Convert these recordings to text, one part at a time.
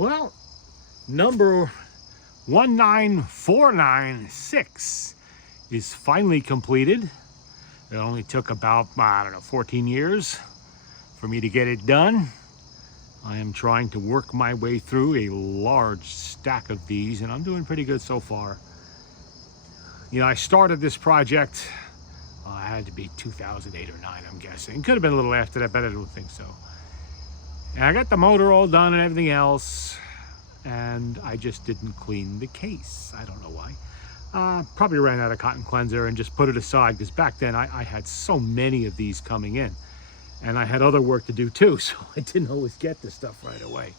Well, number 19496 is finally completed. It only took about, I don't know, 14 years for me to get it done. I am trying to work my way through a large stack of these, and I'm doing pretty good so far. You know, I started this project, it had to be 2008 or 9, I'm guessing. Could have been a little after that, but I don't think so. And I got the motor all done and everything else, and I just didn't clean the case. I don't know why. Probably ran out of cotton cleanser and just put it aside, because back then I had so many of these coming in. And I had other work to do too, so I didn't always get this stuff right away.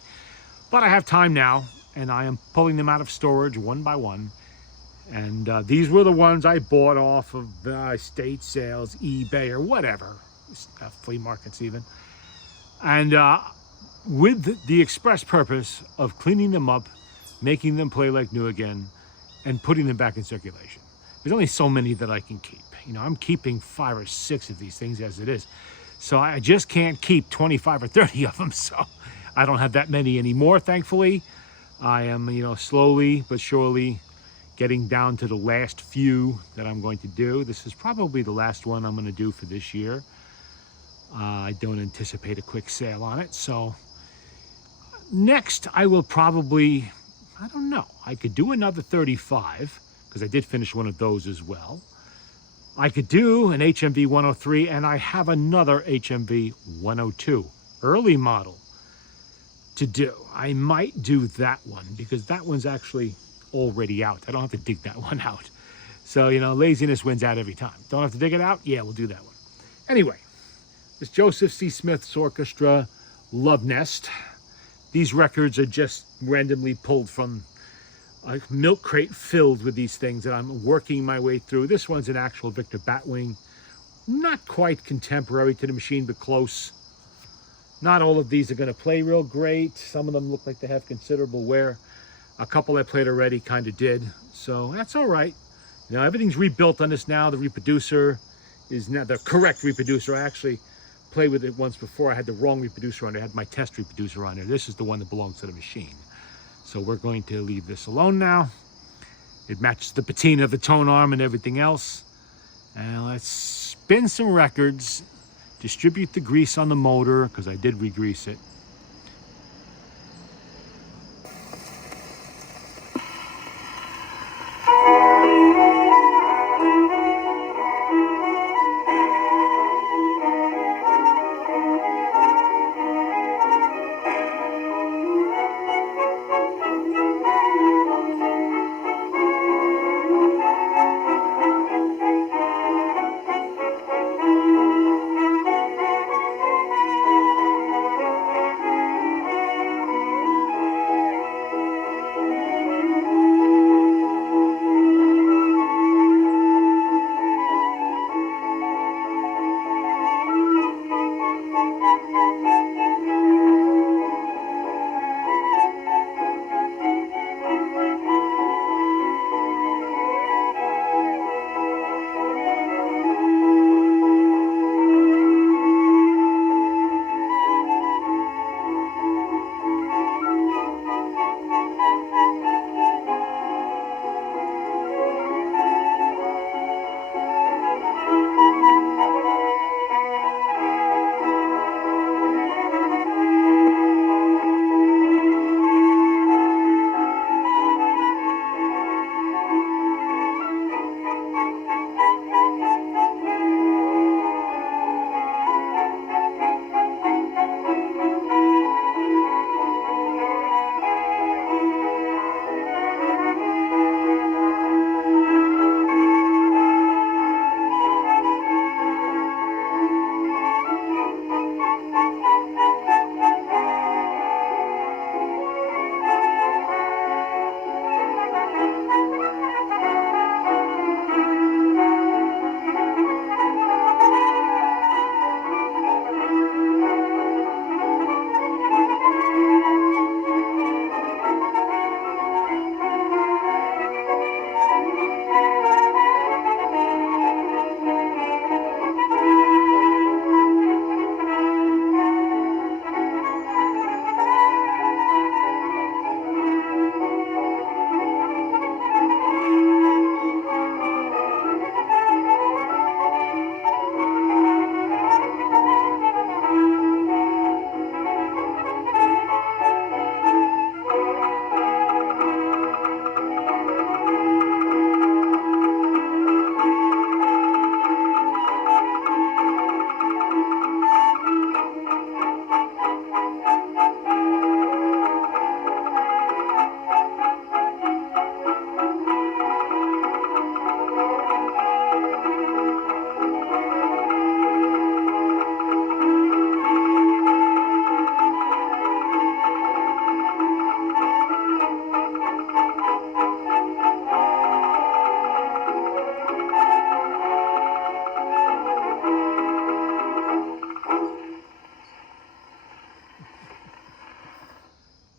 But I have time now, and I am pulling them out of storage one by one. And these were the ones I bought off of estate sales, eBay, or whatever, flea markets even. And with the express purpose of cleaning them up, making them play like new again, and putting them back in circulation. There's only so many that I can keep. You know, I'm keeping 5 or 6 of these things as it is. So I just can't keep 25 or 30 of them. So I don't have that many anymore, thankfully. I am, you know, slowly but surely getting down to the last few that I'm going to do. This is probably the last one I'm going to do for this year. I don't anticipate a quick sale on it. So next I will probably, I don't know, I could do another 35 because I did finish one of those as well. I could do an HMV 103, and I have another HMV 102 early model to do. I might do that one because that one's actually already out. I don't have to dig that one out. So, you know, laziness wins out every time. Don't have to dig it out? Yeah, we'll do that one. Anyway, this Joseph C. Smith's Orchestra Love Nest. These records are just randomly pulled from a milk crate filled with these things that I'm working my way through. This one's an actual Victor Batwing. Not quite contemporary to the machine, but close. Not all of these are going to play real great. Some of them look like they have considerable wear. A couple I played already kind of did. So that's all right. You know, everything's rebuilt on this now. The reproducer is now the correct reproducer. I actually played with it once before. I had the wrong reproducer on there. I had my test reproducer on there. This is the one that belongs to the machine. So we're going to leave this alone now. It matches the patina of the tone arm and everything else. And let's spin some records, distribute the grease on the motor, because I did re-grease it.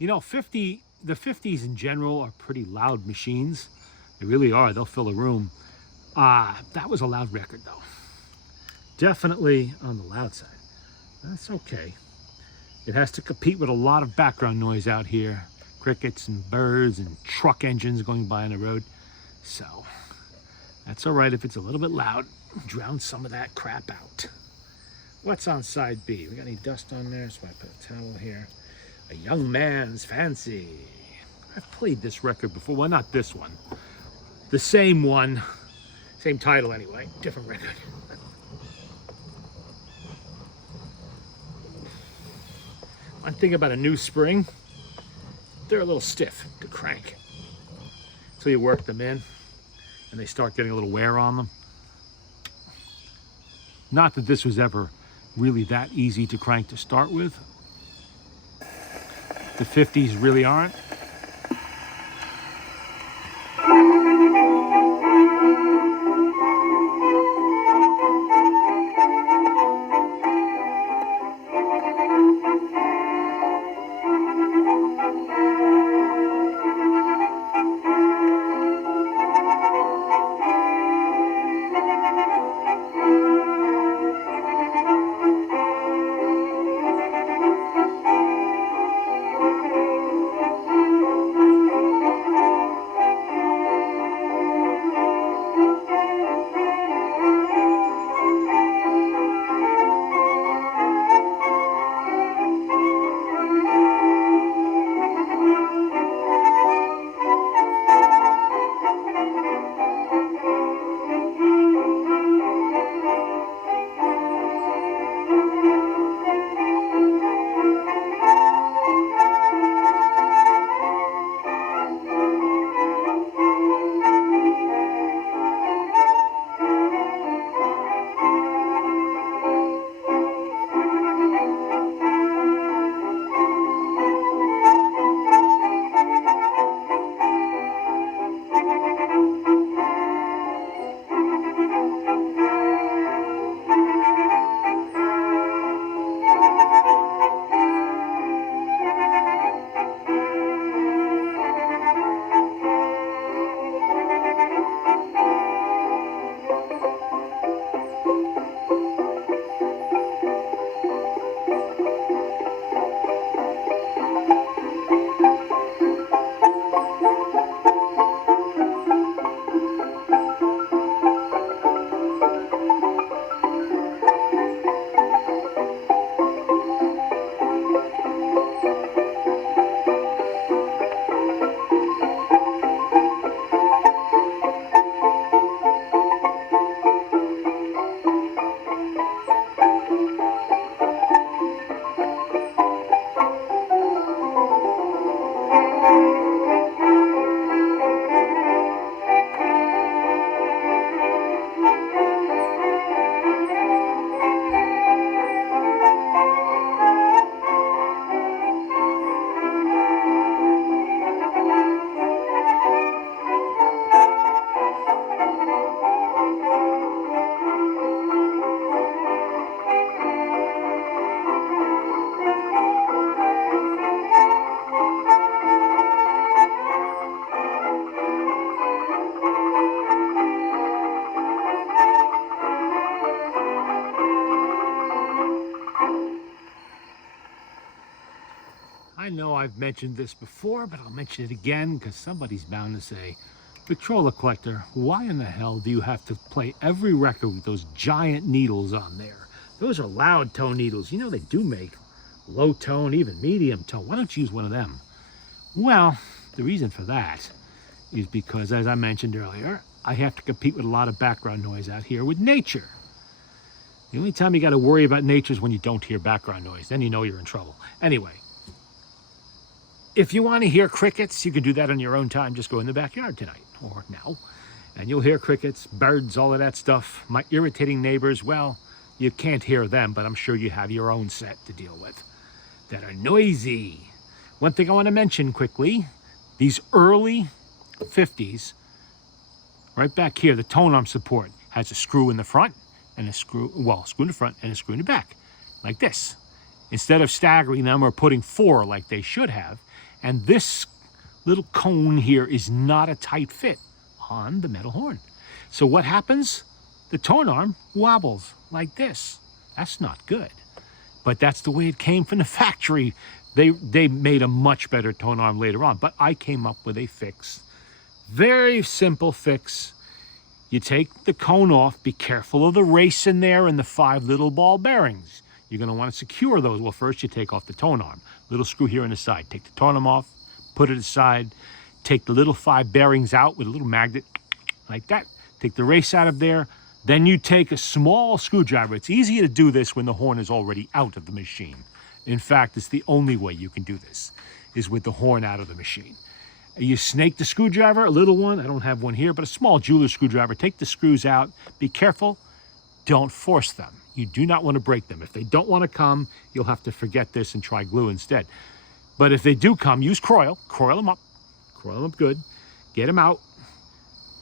You know, the 50s in general are pretty loud machines. They really are. They'll fill a room. That was a loud record, though. Definitely on the loud side. That's okay. It has to compete with a lot of background noise out here. Crickets and birds and truck engines going by on the road. So that's all right if it's a little bit loud. Drown some of that crap out. What's on side B? We got any dust on there? So I put a towel here. A Young Man's Fancy. I've played this record before. Well, not this one. The same one. Same title anyway. Different record. One thing about a new spring, they're a little stiff to crank. So you work them in and they start getting a little wear on them. Not that this was ever really that easy to crank to start with. The 50s really aren't. I know I've mentioned this before, but I'll mention it again because somebody's bound to say, Victrola collector, why in the hell do you have to play every record with those giant needles on there? Those are loud tone needles. You know they do make low tone, even medium tone. Why don't you use one of them? Well, the reason for that is because, as I mentioned earlier, I have to compete with a lot of background noise out here with nature. The only time you got to worry about nature is when you don't hear background noise. Then you know you're in trouble. Anyway, if you want to hear crickets, you can do that on your own time. Just go in the backyard tonight or now, and you'll hear crickets, birds, all of that stuff. My irritating neighbors, well, you can't hear them, but I'm sure you have your own set to deal with that are noisy. One thing I want to mention quickly, these early 50s, right back here, the tone arm support has a screw in the front and a screw, well, screw in the front and a screw in the back, like this. Instead of staggering them or putting 4 like they should have, And this little cone here is not a tight fit on the metal horn. So what happens? The tone arm wobbles like this. That's not good. But that's the way it came from the factory. They made a much better tone arm later on, but I came up with a fix. Very simple fix. You take the cone off, be careful of the race in there and the 5 little ball bearings. You're gonna wanna secure those. Well, first you take off the tone arm. Little screw here on the side. Take the tone arm off, put it aside, take the little 5 bearings out with a little magnet like that. Take the race out of there. Then you take a small screwdriver. It's easier to do this when the horn is already out of the machine. In fact, it's the only way you can do this, is with the horn out of the machine. You snake the screwdriver, a little one. I don't have one here, but a small jeweler's screwdriver. Take the screws out. Be careful. Don't force them. You do not want to break them. If they don't want to come, you'll have to forget this and try glue instead. But if they do come, use coil. Coil them up. Coil them up good. Get them out.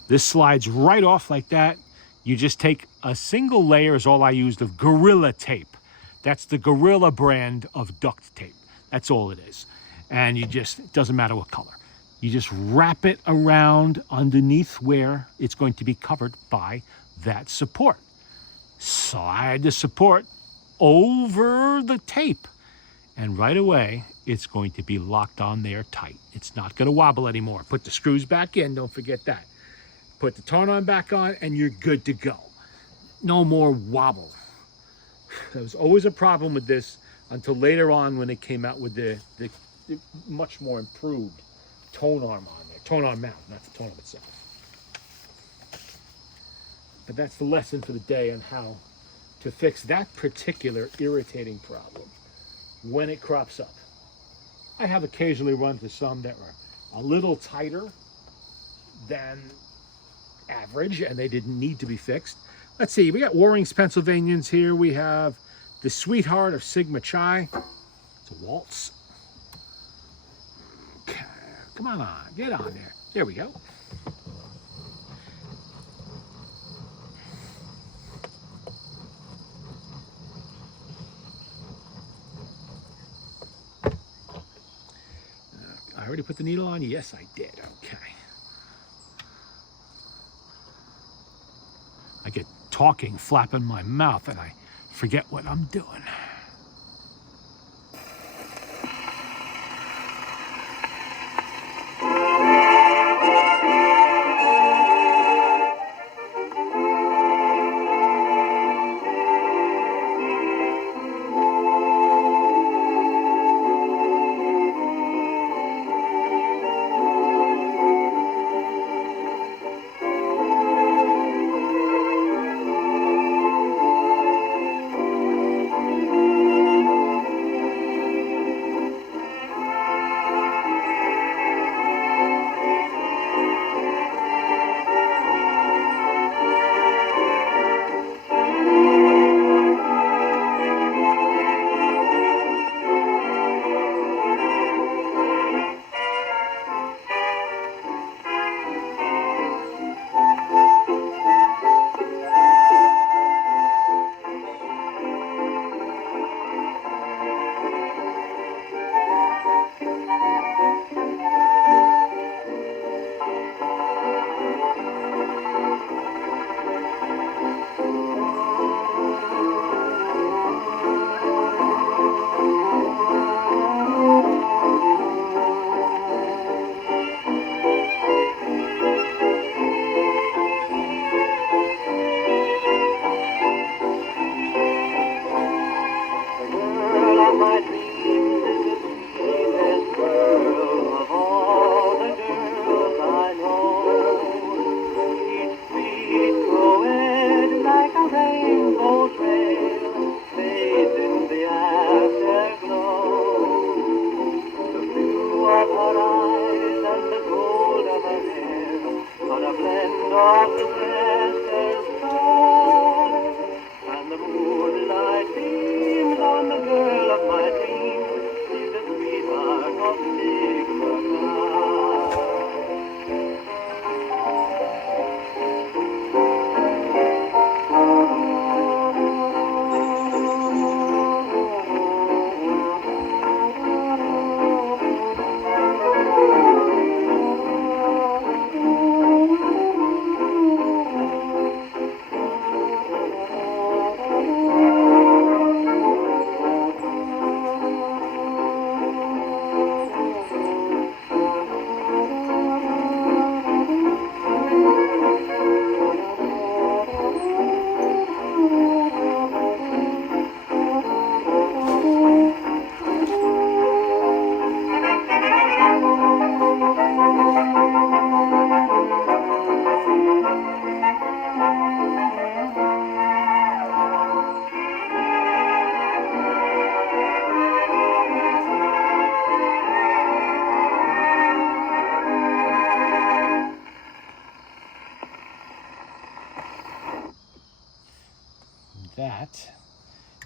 This slides right off like that. You just take a single layer, is all I used, of Gorilla tape. That's the Gorilla brand of duct tape. That's all it is. And you just, it doesn't matter what color. You just wrap it around underneath where it's going to be covered by that support. Slide the support over the tape. And right away, it's going to be locked on there tight. It's not going to wobble anymore. Put the screws back in, don't forget that. Put the tone arm back on and you're good to go. No more wobble. There was always a problem with this until later on when they came out with the much more improved tone arm on there. Tone arm mount, not the tone arm itself. But that's the lesson for the day on how to fix that particular irritating problem when it crops up. I have occasionally run into some that were a little tighter than average and they didn't need to be fixed. Let's see, we got Warring's Pennsylvanians here. We have the Sweetheart of Sigma Chi. It's a waltz. Okay, come on, get on there. There we go. I already put the needle on? Yes, I did. Okay. I get talking, flapping my mouth, and I forget what I'm doing.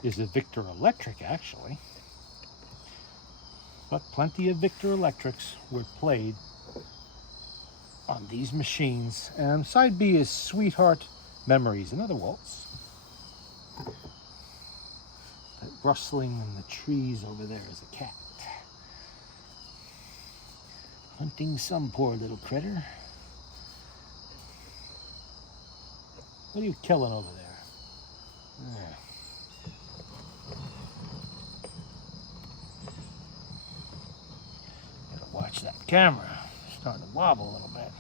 is a Victor Electric, actually. But plenty of Victor Electrics were played on these machines. And side B is Sweetheart Memories, another waltz. That rustling in the trees over there is a cat. Hunting some poor little critter. What are you killing over there? There. Gotta watch that camera. It's starting to wobble a little bit.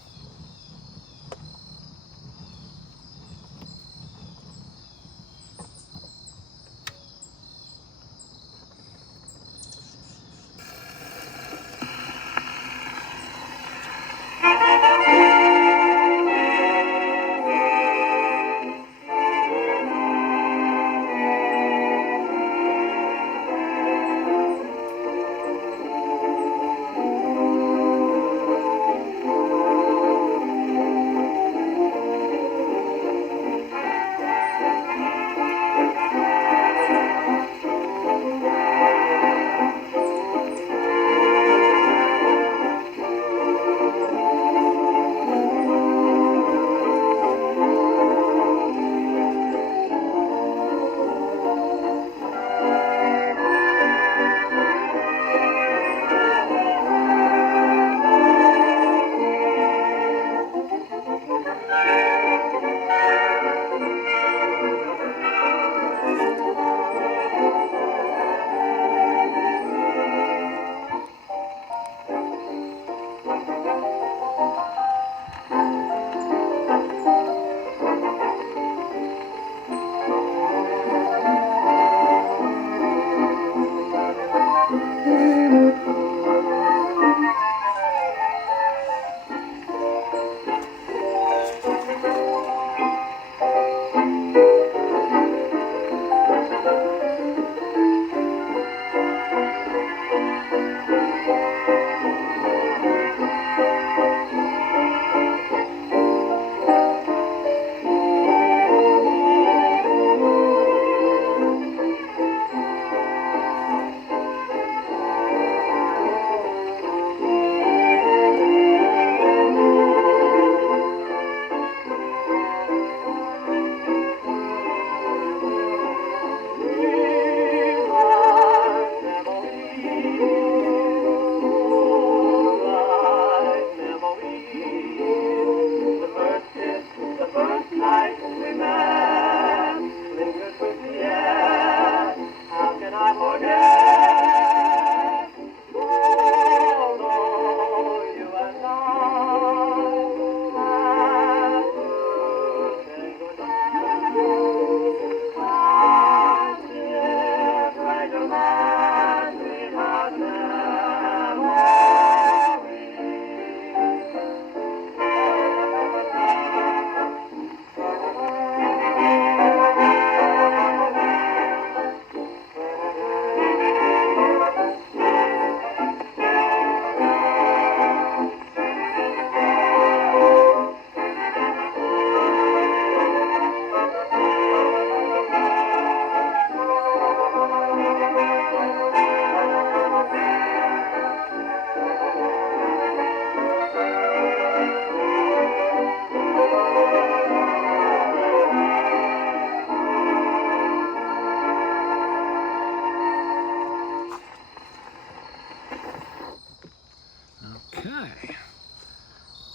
Okay.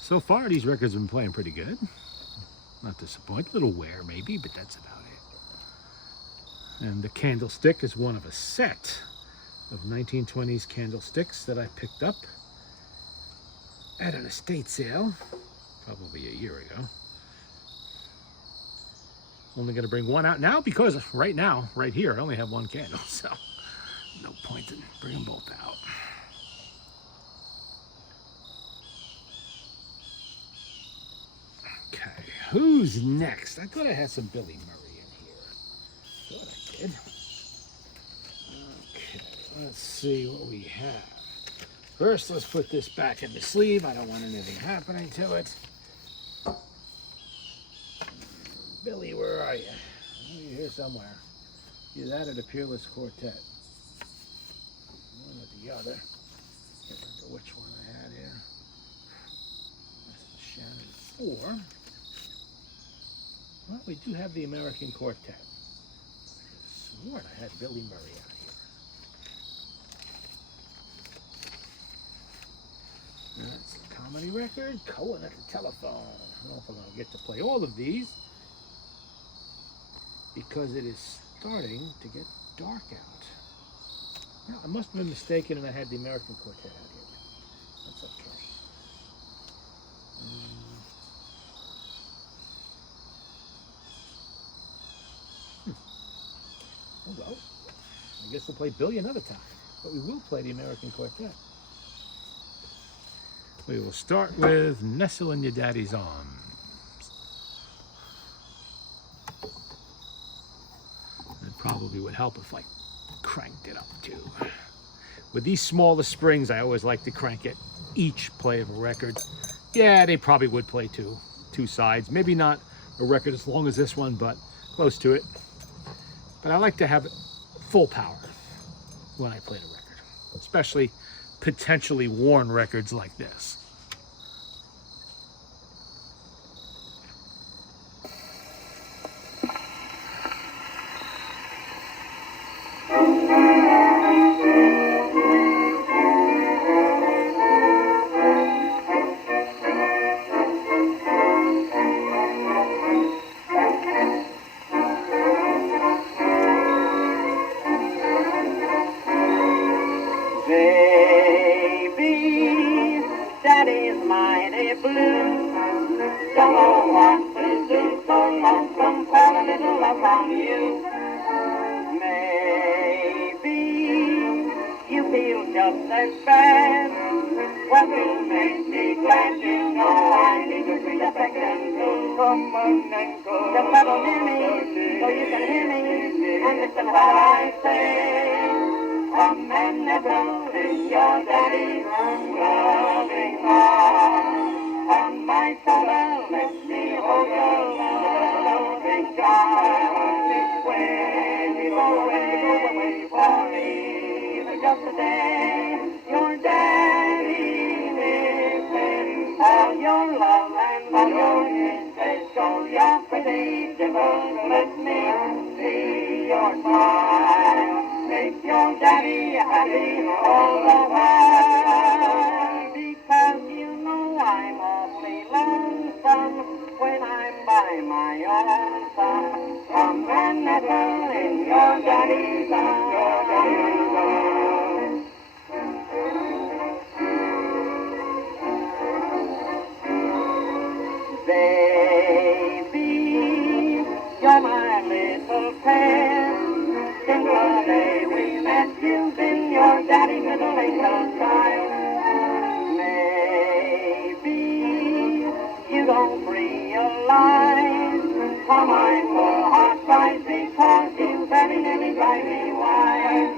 So far, these records have been playing pretty good. Not disappointed. A little wear, maybe, but that's about it. And the candlestick is one of a set of 1920s candlesticks that I picked up at an estate sale probably a year ago. Only going to bring one out now because right now, right here, I only have one candle, so no point in bringing both out. Okay, who's next? I thought I had some Billy Murray in here. Thought I did. Okay, let's see what we have. First, let's put this back in the sleeve. I don't want anything happening to it. Billy, where are you? You're here somewhere. Either that or the Peerless Quartet. One or the other. Can't remember which one I had here. This is Shannon 4. Well, we do have the American Quartet. I swore I had Billy Murray out here. That's a comedy record. Cohen at the telephone. I don't know if I'm going to get to play all of these because it is starting to get dark out. Yeah, I must have been mistaken and I had the American Quartet out here. That's okay. Oh well, I guess we'll play Billy another time, but we will play the American Quartet. We will start with Nestle in Your Daddy's Arms. It probably would help if I cranked it up too. With these smaller springs, I always like to crank it each play of a record. Yeah, they probably would play two sides. Maybe not a record as long as this one, but close to it. But I like to have full power when I play the record, especially potentially worn records like this. Daddy's mighty blue. Don't know what to do, so lonesome for a little love from you. Maybe you feel just as bad. What will make me glad? You know I need to be affection too. Come on and go. Just settle near me, so you can hear me and listen what I say. Come and nestle in your daddy's loving arms. On my shoulder, let me hold your loving child. When you go away for even just a day, your daddy listens. All your love and all your kisses, show your pretty dimples. Let me see your smile. Make your daddy happy all the while. Because you know I'm awfully lonesome when I'm by my own son. Come and nestle in your daddy's arms. Your daddy's arms. Baby, you're my little pet. Since the day we met, you've been your daddy's little angel child. Maybe you don't realize how my poor heart cries because you very nearly drive me wild.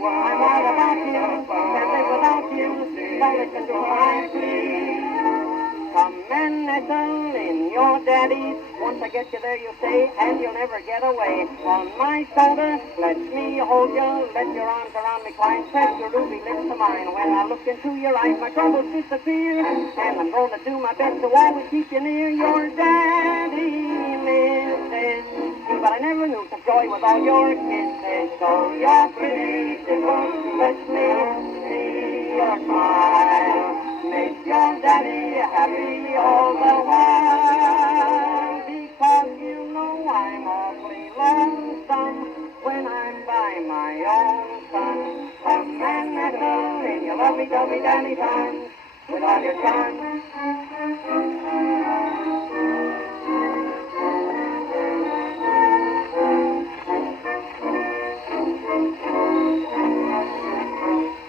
I'm all about you, can't live without you, so listen to my plea. Come and nestle in your daddy's. Once I get you there, you'll stay, and you'll never get away. On my shoulder, let me hold you, let your arms around me climb, press your ruby lips to mine. When I look into your eyes, my troubles disappear, and I'm going to do my best to always keep you near. Your daddy misses you, but I never knew such joy with all your kisses. So your pretty dimples, let me see your smile. Make your daddy happy all the while. Because you know I'm awfully lonesome when I'm by my own son. Come and nestle in your lovey-dovey daddy's arms with all your charms.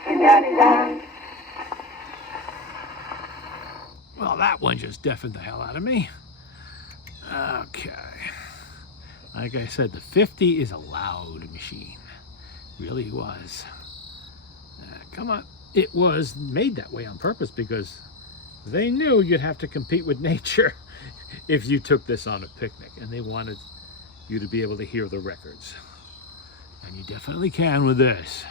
In daddy's arms. Well, that one just deafened the hell out of me. Okay. Like I said, the 50 is a loud machine. Really was. Come on. It was made that way on purpose because they knew you'd have to compete with nature if you took this on a picnic, and they wanted you to be able to hear the records. And you definitely can with this.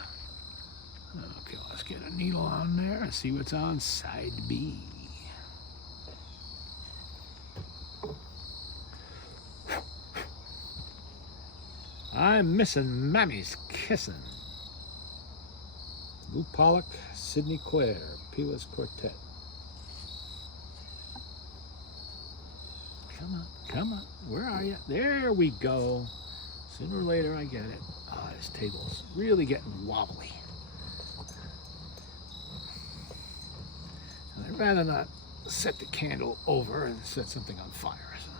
Okay, let's get a needle on there and see what's on side B. I'm missing Mammy's Kissin'. Lou Pollock, Sidney Quare, Pila's Quartet. Come on, come on. Where are you? There we go. Sooner or later I get it. Ah, this table's really getting wobbly. And I'd rather not set the candle over and set something on fire. So.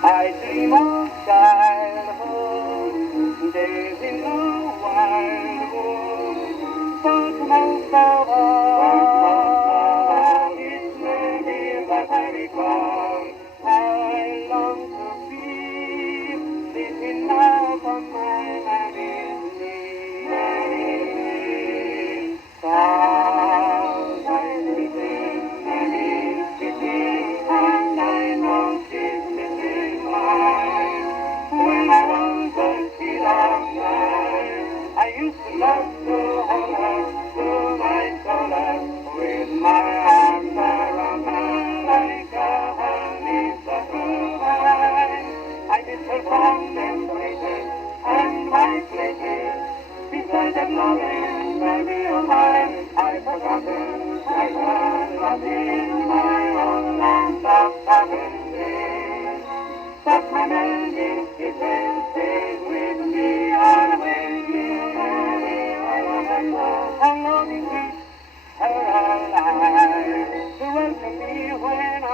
I dream of childhood, days in the wild wood, but most of all, it's maybe that I recall how I long to be sitting now on my mammy's knee. Sounds like sitting, mammy's sitting, and I know she's missing mine. When I was a kid of nine, I used to love to hold her to my shoulder with my arms around her like a honeysuckle vine. I miss her fond embraces and my places beside that loving baby of mine. I've forgotten I was lost in my own land of southern days. But my memories stays with me always. I'm longing to her alive to welcome me when I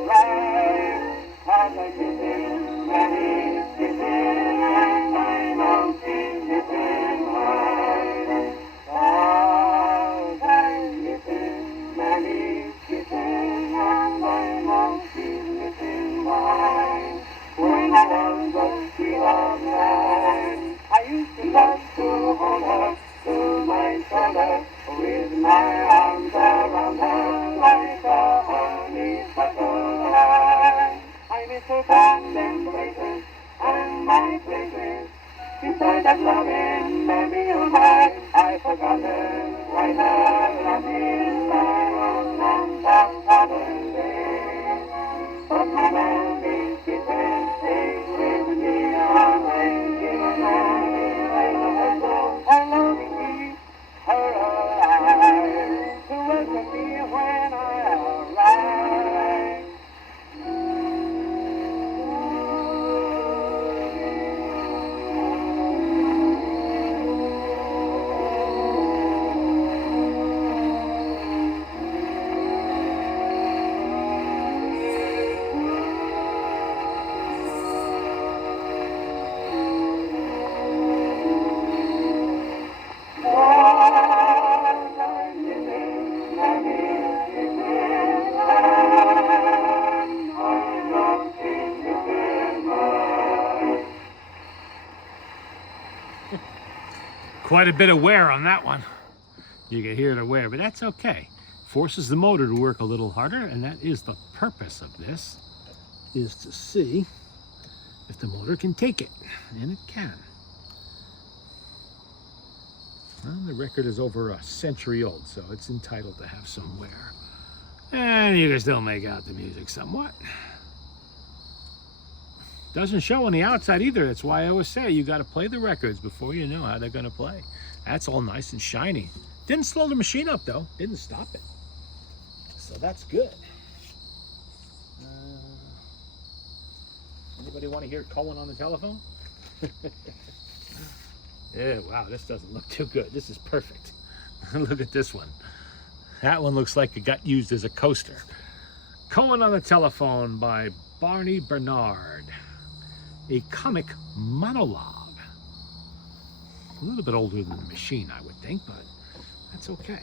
arrive. As I kiss him, and he's kissing, and I know she's missing mine. As I miss him, and he's kissing, and I know she's missing mine. When I was a kid of nine, I used to love to hold her to my shoulder with my arms around her like a honeysuckle vine. I miss her fond embraces and my places beside that loving baby of mine. I've forgotten right now that in my own land of southern days. But my memories stays with me always. I'm longing to keep her alive to welcome me when I arrive. Quite a bit of wear on that one. You can hear the wear, but that's okay. Forces the motor to work a little harder, and that is the purpose of this, is to see if the motor can take it, and it can. Well, the record is over a century old, so it's entitled to have some wear. And you can still make out the music somewhat. Doesn't show on the outside either. That's why I always say you got to play the records before you know how they're going to play. That's all nice and shiny. Didn't slow the machine up though. Didn't stop it. So that's good. Anybody want to hear Cohen on the telephone? Yeah, wow, this doesn't look too good. This is perfect. Look at this one. That one looks like it got used as a coaster. Cohen on the Telephone by Barney Bernard. A comic monologue. A little bit older than the machine, I would think, but that's okay.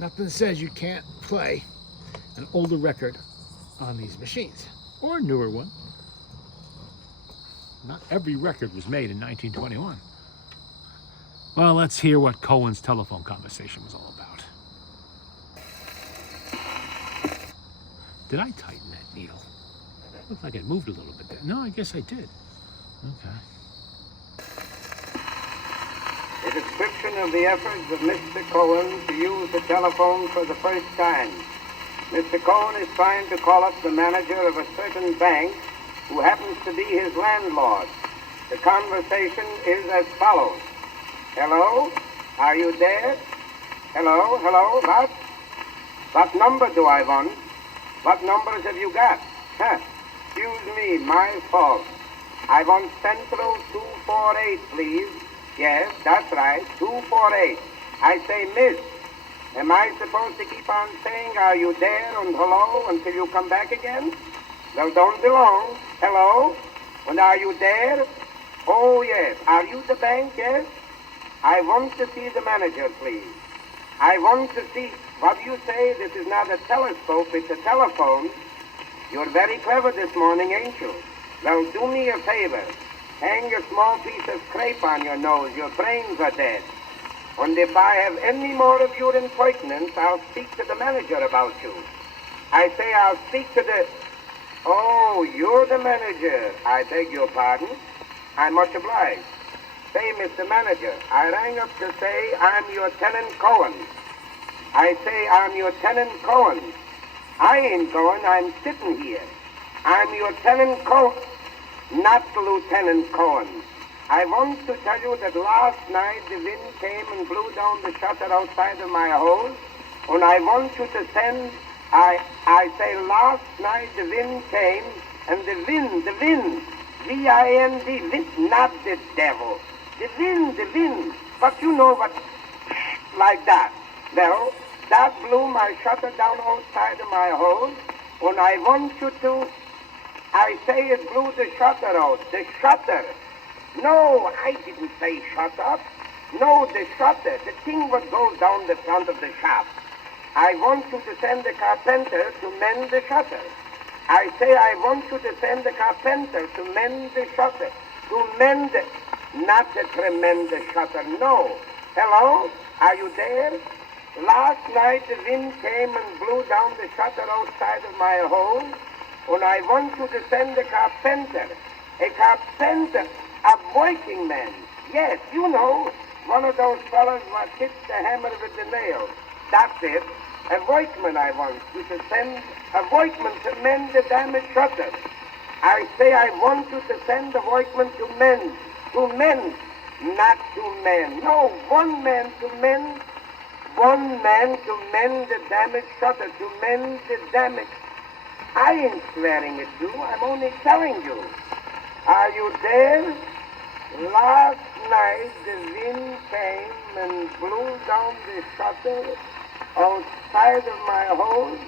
Nothing says you can't play an older record on these machines, or a newer one. Not every record was made in 1921. Well, let's hear what Cohen's telephone conversation was all about. Did I tighten that needle? Looked like it moved a little bit there. No, I guess I did. Okay. A description of the efforts of Mr. Cohen to use the telephone for the first time. Mr. Cohen is trying to call up the manager of a certain bank who happens to be his landlord. The conversation is as follows. Hello? Are you there? Hello? Hello? What number do I want? What numbers have you got? Excuse me, my fault. I want Central 248, please. Yes, that's right, 248. I say, miss, am I supposed to keep on saying, are you there and hello until you come back again? Well, don't be long. Hello? And are you there? Oh, yes. Are you the bank? Yes? I want to see the manager, please. I want to see... What do you say? This is not a telescope, it's a telephone. You're very clever this morning, ain't you? Well, do me a favor. Hang a small piece of crepe on your nose. Your brains are dead. And if I have any more of your impertinence, I'll speak to the manager about you. I say I'll speak to the... Oh, you're the manager. I beg your pardon. I'm much obliged. Say, Mr. Manager, I rang up to say I'm your tenant Cohen. I say I'm your tenant Cohen. I ain't going, I'm sitting here. I'm your tenant Cohen, not Lieutenant Cohen. I want to tell you that last night the wind came and blew down the shutter outside of my house, and I want you to send, I say last night the wind came, and the wind, V-I-N-D, wind, not the devil. The wind, but you know what, like that. Well, that blew my shutter down outside of my house, and I want you to, I say it blew the shutter out, the shutter. No, I didn't say shut up. No, the shutter, the thing what goes down the front of the shop. I want you to send the carpenter to mend the shutter. I say I want you to send the carpenter to mend the shutter. To mend it, not the tremendous shutter, no. Hello, are you there? Last night the wind came and blew down the shutter outside of my home, and I want you to send a carpenter, a working man. Yes, you know, one of those fellows what hits the hammer with the nail. That's it. A workman I want you to send, a workman to mend the damaged shutter. I say I want you to send a workman to mend, not to mend. No, one man to mend the damaged shutter, to mend the damage. I ain't swearing at you, I'm only telling you. Are you there? Last night the wind came and blew down the shutter outside of my house,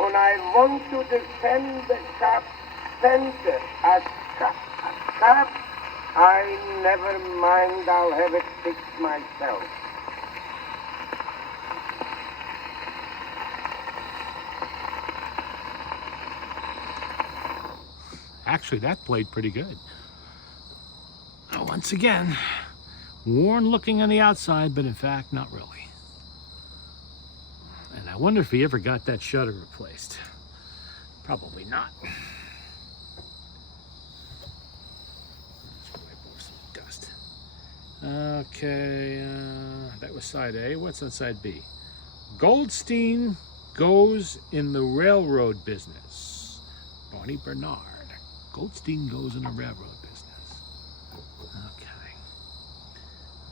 and I want you to send the carpenter, a cap. I never mind, I'll have it fixed myself. Actually, that played pretty good. Now, once again, worn looking on the outside, but in fact, not really. And I wonder if he ever got that shutter replaced. Probably not. Let's wipe off some dust. Okay, that was side A. What's on side B? Goldstein goes in the railroad business. Barney Bernard. Goldstein goes in the railroad business. Okay.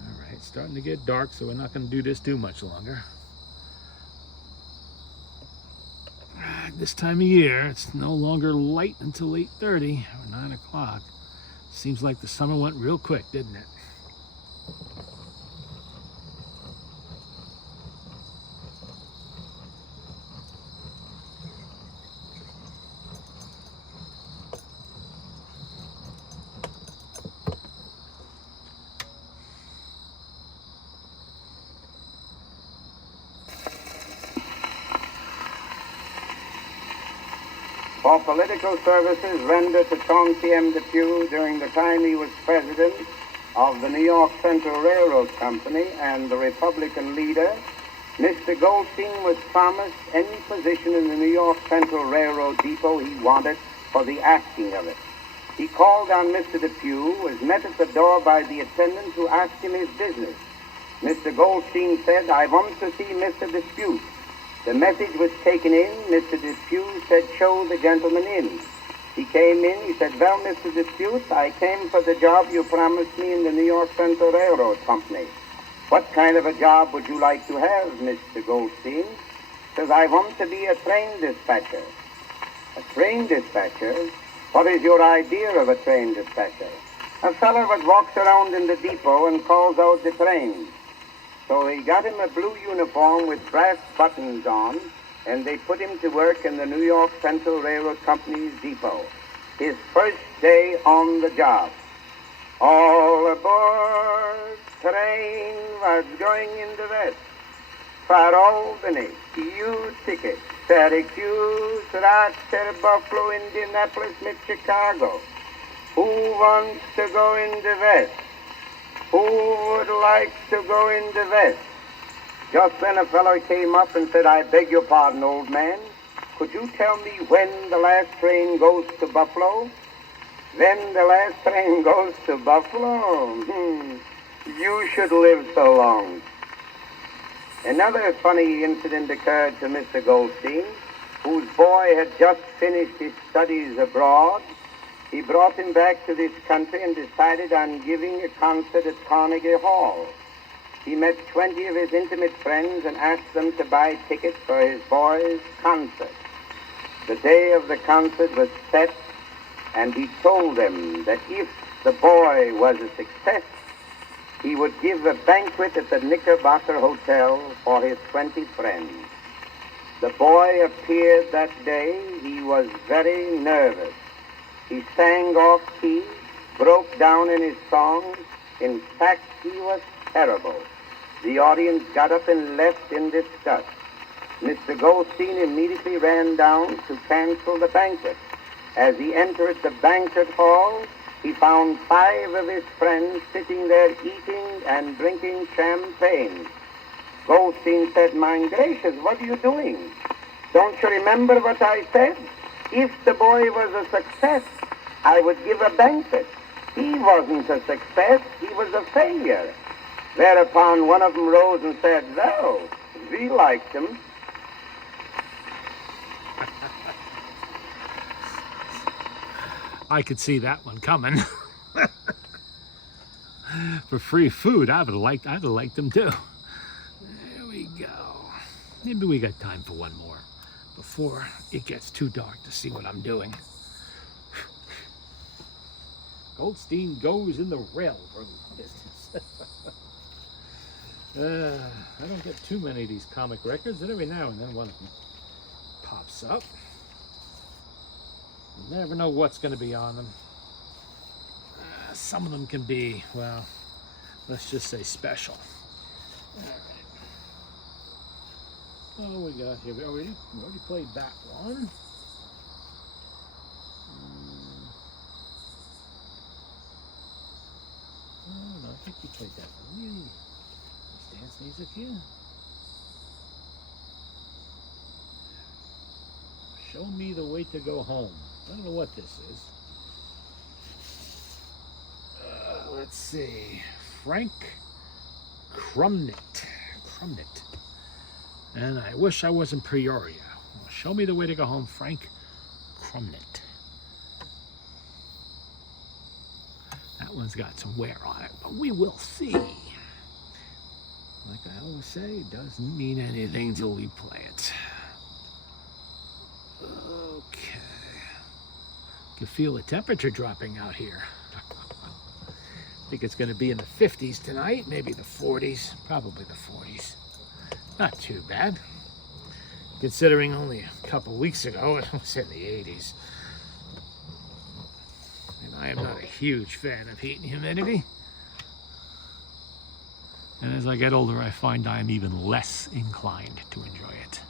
All right, starting to get dark, so we're not going to do this too much longer. This time of year, it's no longer light until 8:30 or 9 o'clock. Seems like the summer went real quick, didn't it? for political services rendered to Chauncey M. Depew during the time he was president of the New York Central Railroad Company and the Republican leader, Mr. Goldstein was promised any position in the New York Central Railroad Depot he wanted for the asking of it. He called on Mr. Depew, was met at the door by the attendant who asked him his business. Mr. Goldstein said, "I want to see Mr. Depew." The message was taken in. Mr. Depew said, "Show the gentleman in." He came in. He said, "Well, Mr. Depew, I came for the job you promised me in the New York Central Railroad Company. What kind of a job would you like to have, Mr. Goldstein?" Says, "I want to be a train dispatcher." "A train dispatcher? What is your idea of a train dispatcher?" "A fellow that walks around in the depot and calls out the trains." So he got him a blue uniform with brass buttons on, and they put him to work in the New York Central Railroad Company's depot. His first day on the job. All aboard, train was going in the west. For Albany, U-ticket, Syracuse, Rochester, Buffalo, Indianapolis, Chicago. Who wants to go in the west? Who would like to go in the west? Just then a fellow came up and said, "I beg your pardon, old man. Could you tell me when the last train goes to Buffalo?" "When the last train goes to Buffalo? You should live so long." Another funny incident occurred to Mr. Goldstein, whose boy had just finished his studies abroad. He brought him back to this country and decided on giving a concert at Carnegie Hall. He met 20 of his intimate friends and asked them to buy tickets for his boy's concert. The day of the concert was set, and he told them that if the boy was a success, he would give a banquet at the Knickerbocker Hotel for his 20 friends. The boy appeared that day. He was very nervous. He sang off key, broke down in his songs. In fact, he was terrible. The audience got up and left in disgust. Mr. Goldstein immediately ran down to cancel the banquet. As he entered the banquet hall, he found 5 of his friends sitting there eating and drinking champagne. Goldstein said, "My gracious, what are you doing? Don't you remember what I said? If the boy was a success, I would give a banquet. He wasn't a success. He was a failure." Thereupon one of them rose and said, "Well, we liked him." I could see that one coming. For free food, I'd have liked them too. There we go. Maybe we got time for one more before it gets too dark to see what I'm doing. Goldstein goes in the railroad business. I don't get too many of these comic records, but every now and then one of them pops up. You never know what's going to be on them. Some of them can be, well, let's just say special. All right. Oh, we got here. We already played that one. Oh, no, I think we played that one. Nice dance music here. Show me the way to go home. I don't know what this is. Let's see. Frank Crumnett. And I wish I was in Peoria. Show me the way to go home, Frank Crumnett. That one's got some wear on it, but we will see. Like I always say, it doesn't mean anything till we play it. Okay. You can feel the temperature dropping out here. I think it's going to be in the 50s tonight, maybe the 40s, probably the 40s. Not too bad, considering only a couple weeks ago it was in the 80s. And I am not a huge fan of heat and humidity. And as I get older, I find I am even less inclined to enjoy it.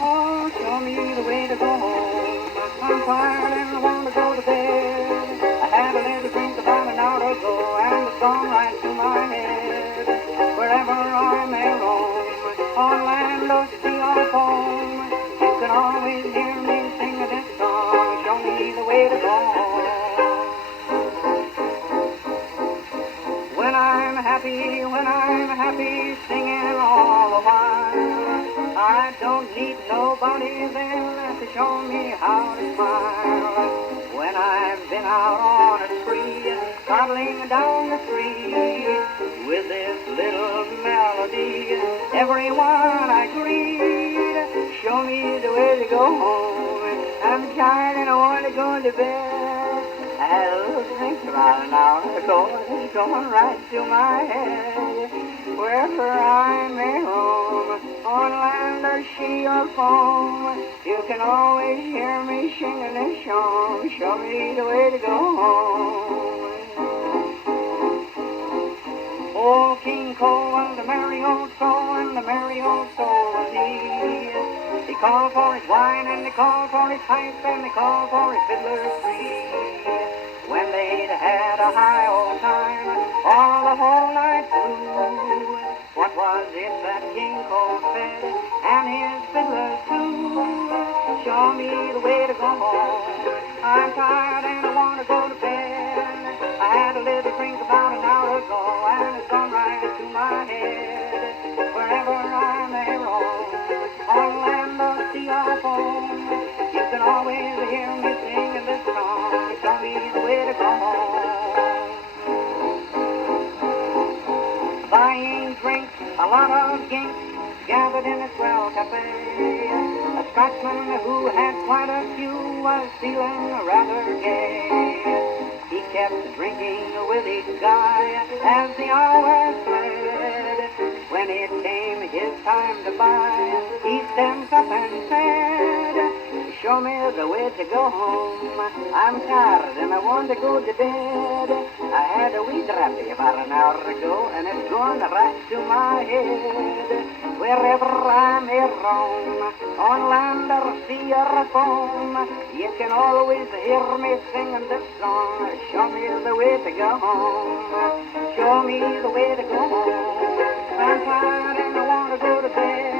Oh, show me the way to go home. I'm tired and I want to go to bed. I had a little drink about an hour ago, and it's gone right to my head. Wherever I may roam, on land or sea or foam, you can always hear me sing this song. Show me the way to go home. When I'm happy, singing all the while, I don't need nobody then to show me how to smile. When I've been out on a spree, traveling down the street, with this little melody, everyone I greet, show me the way to go home. I'm tired and I want to go to bed. I had a little drink about an hour ago, and it's going right to my head. Wherever I may roam, on land or sea or foam, you can always hear me singing this song. Show me the way to go home. Old King Cole was a merry old soul, and the merry old soul was he. He called for his wine, and he called for his pipe, and he called for his fiddler free. When they'd had a high old time, all the whole night through, what was it that King Cole said, and his fiddlers too? Show me the way to go home. I'm tired and I want to go to bed. I had a little drink about an hour ago, and it's gone right to my head. Wherever I may roam, on land or sea or foam, you can always hear me singing this song. Show me the way to go home. Buying drinks, a lot of ginks gathered in a swell cafe. A Scotsman who had quite a few was feeling rather gay. He kept drinking with each guy as the hours fled. When it came his time to buy, he stepped up and said, show me the way to go home. I'm tired and I want to go to bed. I had a wee drappy about an hour ago, and it's gone right to my head. Wherever I may roam, on land or sea or foam, you can always hear me singing this song. Show me the way to go home. Show me the way to go home. I'm tired and I want to go to bed.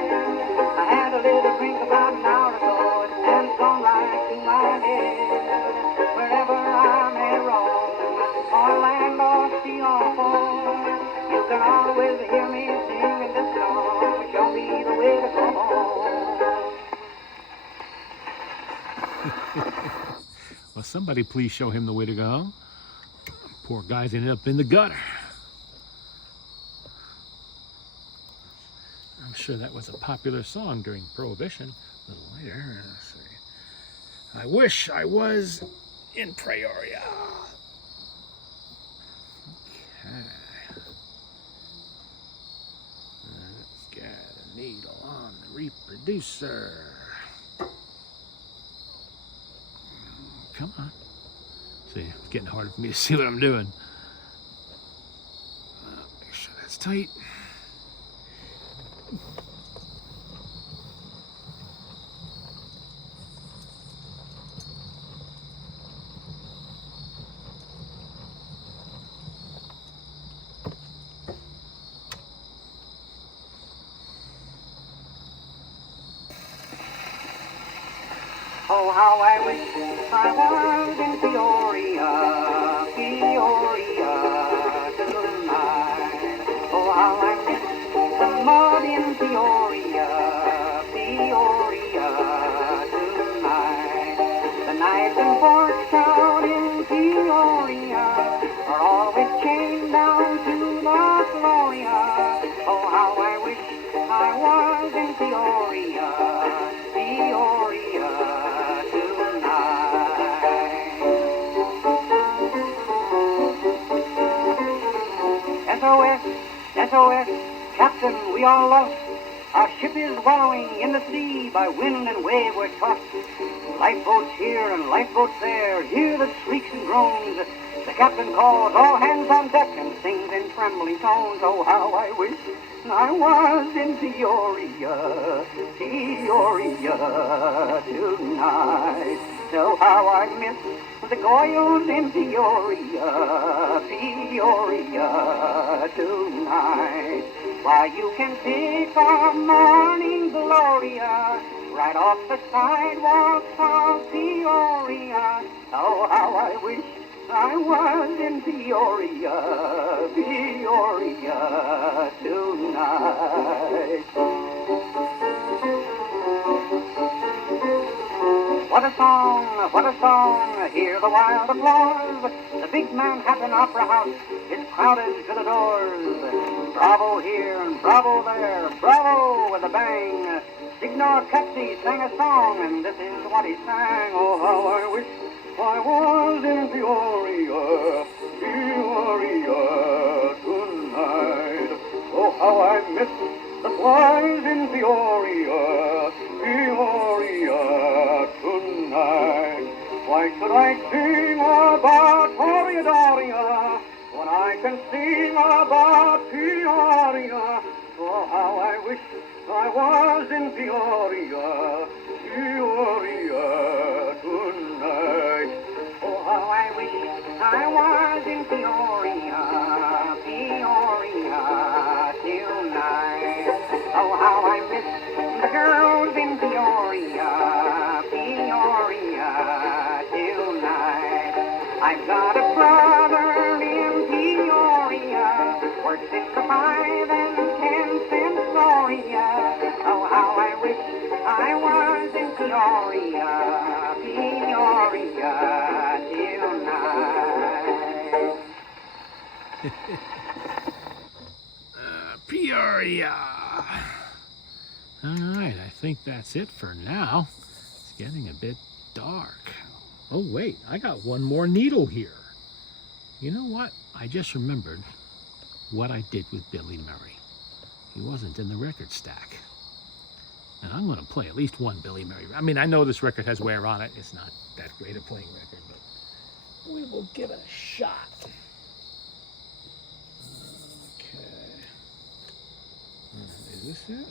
I had a little drink about an hour ago, and it's gone right to my head. Wherever I may roam, on land or sea or foam, you can always hear me singing this song. Show me the way to go home. Well, somebody please show him the way to go home. Poor guy's ended up in the gutter. I'm sure that was a popular song during Prohibition. A little later, let's see. I wish I was in Peoria. Okay. Let's get a needle on the reproducer. Come on. See, it's getting harder for me to see what I'm doing. Make sure that's tight. Oh, how I wish I was in Peoria, Peoria tonight. Oh, how I miss the mud in Peoria, Peoria tonight. The knives and forks out in Peoria are always chained down to the Gloria. Oh, how I wish I was in Peoria, Peoria tonight. SOS, SOS, Captain, we are lost. Our ship is wallowing in the sea, by wind and wave we're tossed. Lifeboats here and lifeboats there, hear the shrieks and groans. The captain calls all hands on deck and sings in trembling tones, oh, how I wish I was in Peoria, Peoria tonight. Oh, how I miss the goyles in Peoria, Peoria tonight. Why, you can pick our morning Gloria right off the sidewalks of Peoria. Oh, how I wish I was in Peoria, Peoria tonight. What a song, hear the wild applause. The big Manhattan Opera House is crowded to the doors. Bravo here and bravo there, bravo with a bang. Signor Capsi sang a song, and this is what he sang. Oh, how I wish I was in Peoria, Peoria tonight. Oh, how I miss the flies in Peoria, Peoria tonight. Why should I sing about Toreadoria when I can sing about Peoria? Oh, how I wish I was in Peoria, Peoria tonight. Oh, how I wish I was in Peoria, Peoria tonight. Oh, how I miss the girls in Peoria, Peoria tonight. I've got a brother in Peoria, works 6 to 5 and 10 cents Gloria. Oh, how I wish I was in Peoria, Peoria tonight. Peoria. All right, I think that's it for now. It's getting a bit dark. Oh, wait, I got one more needle here. You know what? I just remembered what I did with Billy Murray. He wasn't in the record stack. And I'm going to play at least one Billy Murray. I mean, I know this record has wear on it. It's not that great a playing record, but we will give it a shot. Okay. Is this it?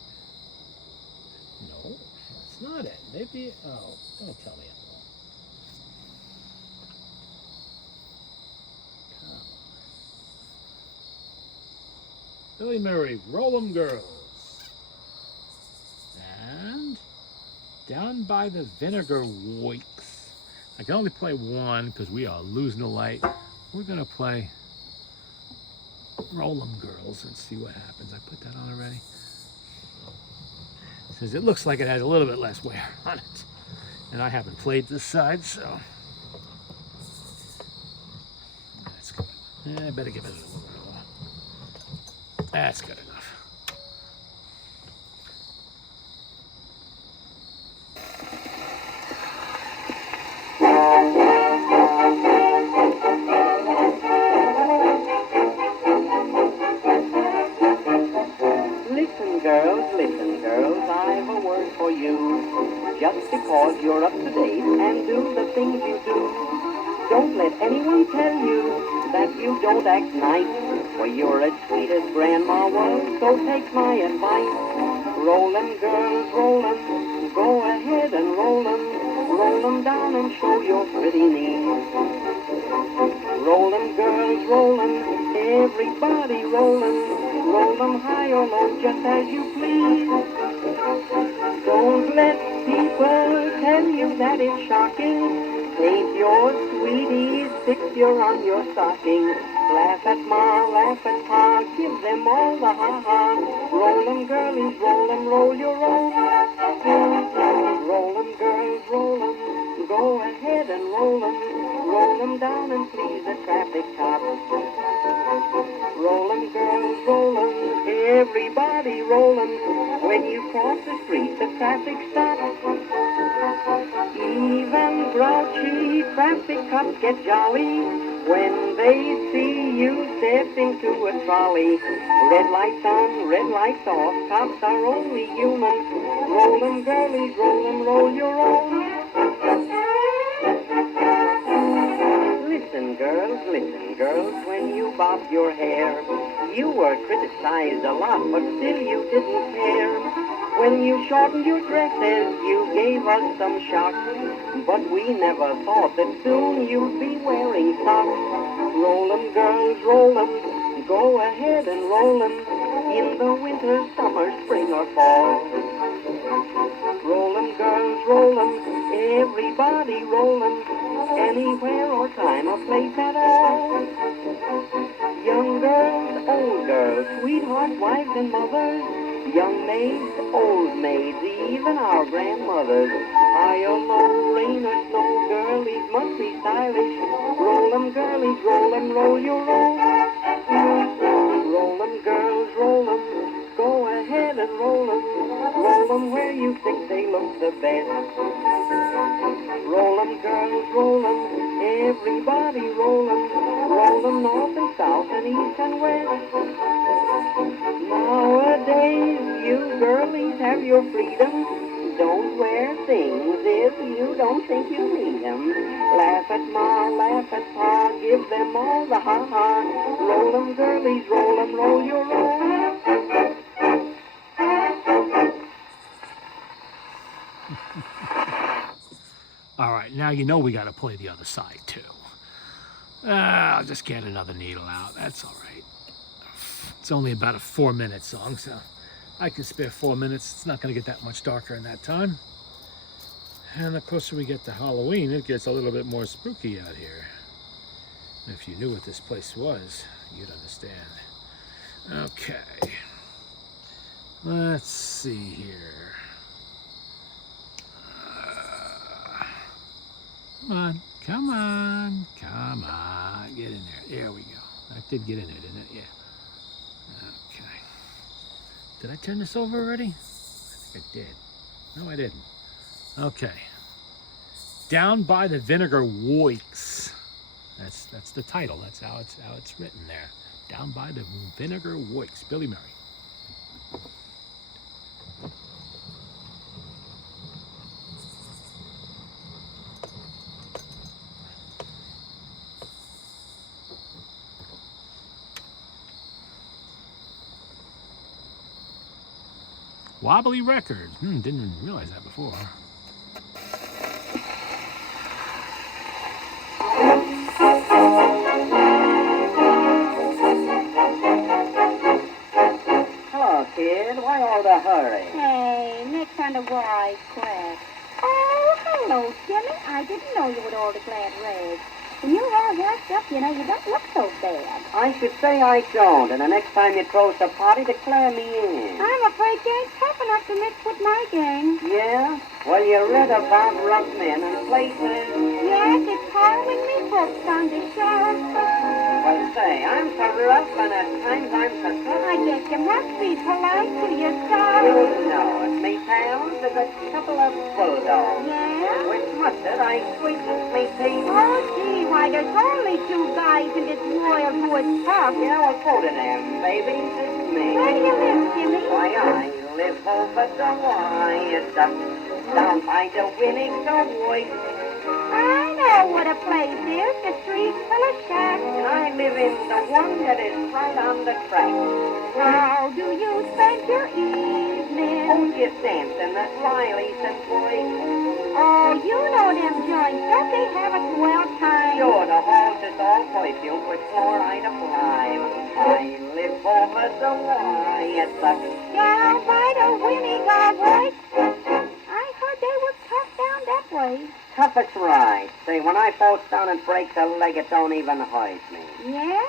No, that's not it. Maybe, oh, don't tell me I'm wrong. Come on. Billy Murray, Roll 'em Girls. And Down by the Vinegar Wicks. I can only play one because we are losing the light. We're going to play Roll 'em Girls and see what happens. I put that on already. Since it looks like it has a little bit less wear on it. And I haven't played this side, so that's good. I better give it a little more. That's good enough. Listen, girls, I've a word for you. Just because you're up to date and do the things you do, don't let anyone tell you that you don't act nice. For you're as sweet as Grandma was, so take my advice. Roll 'em, girls, roll 'em. Go ahead and roll 'em. Roll 'em down and show your pretty knees. Roll 'em, girls, roll 'em. Everybody roll 'em. Roll 'em high or low, just as you please. Don't let people tell you that it's shocking. Take your sweeties, stick your on your stocking. Laugh at Ma, laugh at Pa, give them all the ha-ha. Roll 'em, girlies, roll 'em, roll your own. Roll 'em, girls, roll 'em. Go ahead and roll 'em. Roll 'em down and please the traffic cop. Roll 'em, girls, roll 'em. Everybody roll 'em. When you cross the street, the traffic stops. Even grouchy traffic cops get jolly when they see you step into a trolley. Red lights on, red lights off, cops are only human. Roll 'em, girlies, roll 'em, roll your own. Listen, girls, when you bobbed your hair, you were criticized a lot, but still you didn't care. When you shortened your dresses, you gave us some shock, but we never thought that soon you'd be wearing socks. Roll 'em, girls, roll 'em, go ahead and roll 'em, in the winter, summer, spring, or fall. Roll 'em, girls, roll 'em, everybody roll 'em, anywhere or time or place at all. Young girls, old girls, sweethearts, wives and mothers, young maids, old maids, even our grandmothers. High or low, rain or snow, girlies must be stylish. Roll 'em, girlies, roll 'em, roll your roll. Roll 'em, girls, roll 'em, go ahead and roll 'em. Roll 'em where you think they look the best. Roll 'em, girls, roll 'em, everybody roll 'em. Roll 'em north and south and east and west. Nowadays, you girlies have your freedom. Don't wear things if you don't think you need 'em. Laugh at Ma, laugh at Pa, give them all the ha-ha. Roll 'em, girlies, roll 'em, roll your roll. All right, now you know we got to play the other side too. I'll just get another needle out. That's all right. It's only about a 4-minute song, so I can spare 4 minutes. It's not going to get that much darker in that time. And the closer we get to Halloween, it gets a little bit more spooky out here. If you knew what this place was, you'd understand. Okay. Let's see here. Come on. Get in there. There we go. That did get in there, didn't it? Yeah. Okay. Did I turn this over already? I think I did. No, I didn't. Okay. Down by the Vinegar Wikes. That's the title. That's how it's written there. Down by the Vinegar Wikes. Billy Murray. Wobbly record. Didn't realize that before. Hello, kid. Why all the hurry? Hey, Nick's on the wise crack. Oh, hello, Jimmy. I didn't know you would order glad rags. When you're all worked up, you know, you don't look so bad. I should say I don't, and the next time you throw a party, declare me in. I'm afraid you ain't tough enough to mix with my gang. Yeah? Well, you read about rough men and places. Yes, it's calling me books on the shelf. Well, say, I'm so rough, and at times I'm so tough. I guess you must be polite to yourself. You know it. Me pals is a couple of bulldogs. Yeah? With mustard, I sweeten me teeth. Oh, gee, why, there's only 2 guys in this world who are tough. Yeah, well, quote of them, baby. It's me. Where do you live, Jimmy? Why, I live over the wire, down by the winning way. I know what a place is. The streets full of shacks. And I live in the one that is right on the track. How do you spend your evening? Oh, just dancing at Riley's and Boyd. Oh, you know them joints. Don't they have a swell time? Sure, the halls is all perfumed with fluoride of lime. I live over the wire, Down by the winning way. I heard they were tough down that way. toughest ride. Say, when I fall down and break a leg, it don't even hurt me. Yeah?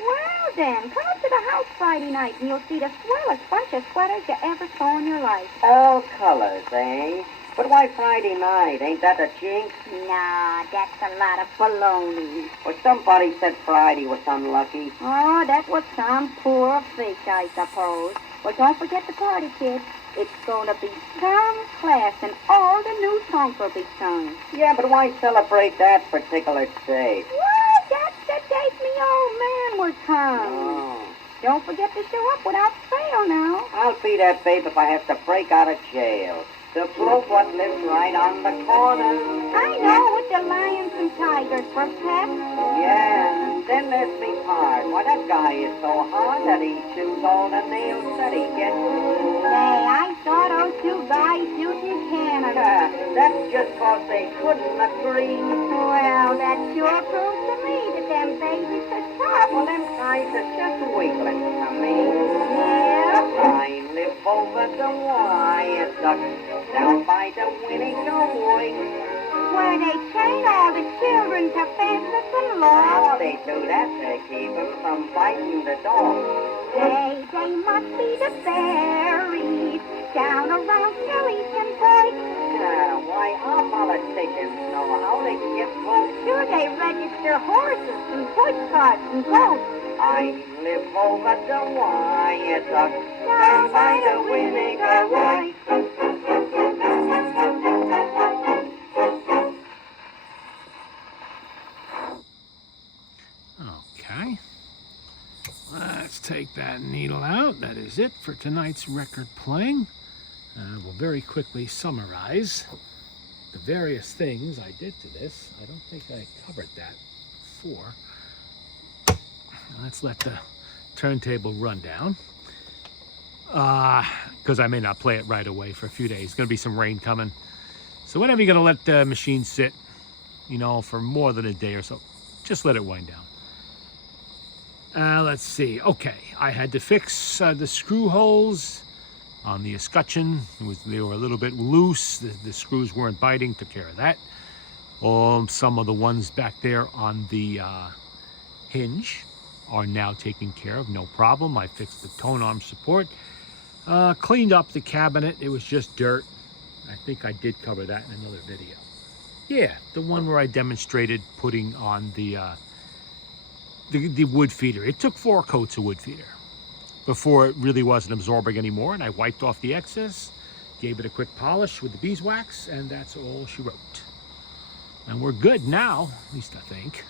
Well, then, come up to the house Friday night and you'll see the swellest bunch of sweaters you ever saw in your life. All colors, eh? But why Friday night? Ain't that a jinx? Nah, that's a lot of baloney. Well, somebody said Friday was unlucky. Oh, that was some poor fish, I suppose. Well, don't forget the party, kid. It's going to be some class, and all the new songs will be sung. Yeah, but why celebrate that particular day? Well, that's the date me old man was hung. Oh. Don't forget to show up without fail now. I'll be that babe if I have to break out of jail. The float what lives right on the corner. I know, with the lions and tigers for pets. Yeah, and then there's me part. Why, that guy is so hard that he chews all the nails that he gets. Say, I saw those two guys shooting Canada. That's just 'cause they couldn't agree. Well, that sure proves to me that them babies are tough. Well, them guys are just weaklings to me. Yeah. I live over the wire duck, down by the Winnebago wing. Where they train all the children to fences and law. Oh, they do that to keep them from biting the dog. They must be the fairies down around Skellington Point. Why, our politicians know how to get votes. Sure, they register horses and push carts and goats. I live over the wire duck, down by the Winnebago. Okay. Let's take that needle out. That is it for tonight's record playing. We'll very quickly summarize the various things I did to this. I don't think I covered that before. Let's let the turntable run down. Because I may not play it right away for a few days. There's going to be some rain coming. So whenever you're going to let the machine sit, you know, for more than a day or so, just let it wind down. Let's see. Okay, I had to fix the screw holes on the escutcheon. They were a little bit loose. The screws weren't biting. Took care of that. Some of the ones back there on the hinge are now taken care of. No problem. I fixed the tone arm support. Cleaned up the cabinet. It was just dirt. I think I did cover that in another video. Yeah, the one where I demonstrated putting on the wood feeder. It took 4 coats of wood feeder before it really wasn't absorbing anymore, and I wiped off the excess, gave it a quick polish with the beeswax, and that's all she wrote. And we're good now, at least I think.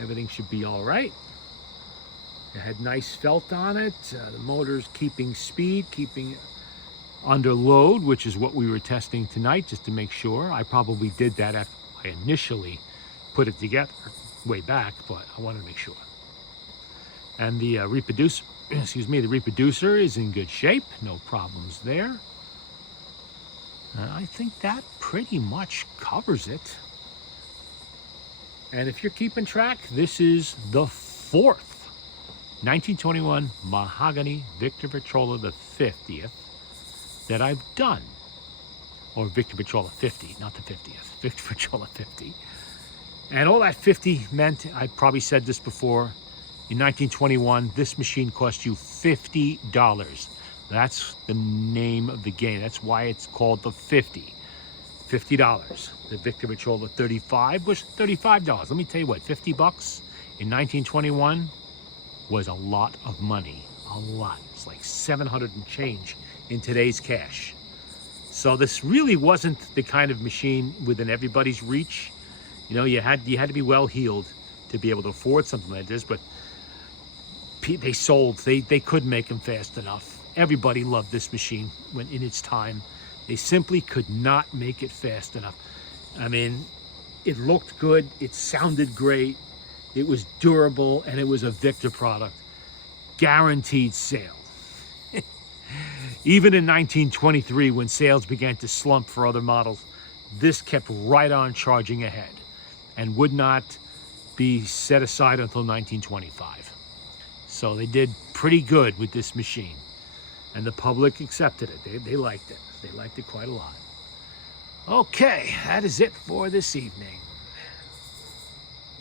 Everything should be all right. It had nice felt on it. The motor's keeping speed, keeping under load, which is what we were testing tonight, just to make sure. I probably did that after I initially put it together way back, but I wanted to make sure. And the reproducer is in good shape. No problems there. I think that pretty much covers it. And if you're keeping track, this is the 4th 1921 mahogany Victor Victrola the 50th that I've done. Or Victor Victrola 50, not the 50th. Victor Victrola 50. And all that 50 meant, I probably said this before, in 1921, this machine cost you $50. That's the name of the game. That's why it's called the 50. $50. The Victor Victrola 35 was $35. Let me tell you what, 50 bucks in 1921 was a lot of money. A lot. It's like 700 and change in today's cash. So this really wasn't the kind of machine within everybody's reach. You know, you had to be well-heeled to be able to afford something like this, but they sold. They couldn't make them fast enough. Everybody loved this machine when in its time. They simply could not make it fast enough. I mean, it looked good, it sounded great, it was durable, and it was a Victor product. Guaranteed sale. Even in 1923, when sales began to slump for other models, this kept right on charging ahead and would not be set aside until 1925. So they did pretty good with this machine, and the public accepted it. They liked it. They liked it quite a lot. Okay, that is it for this evening.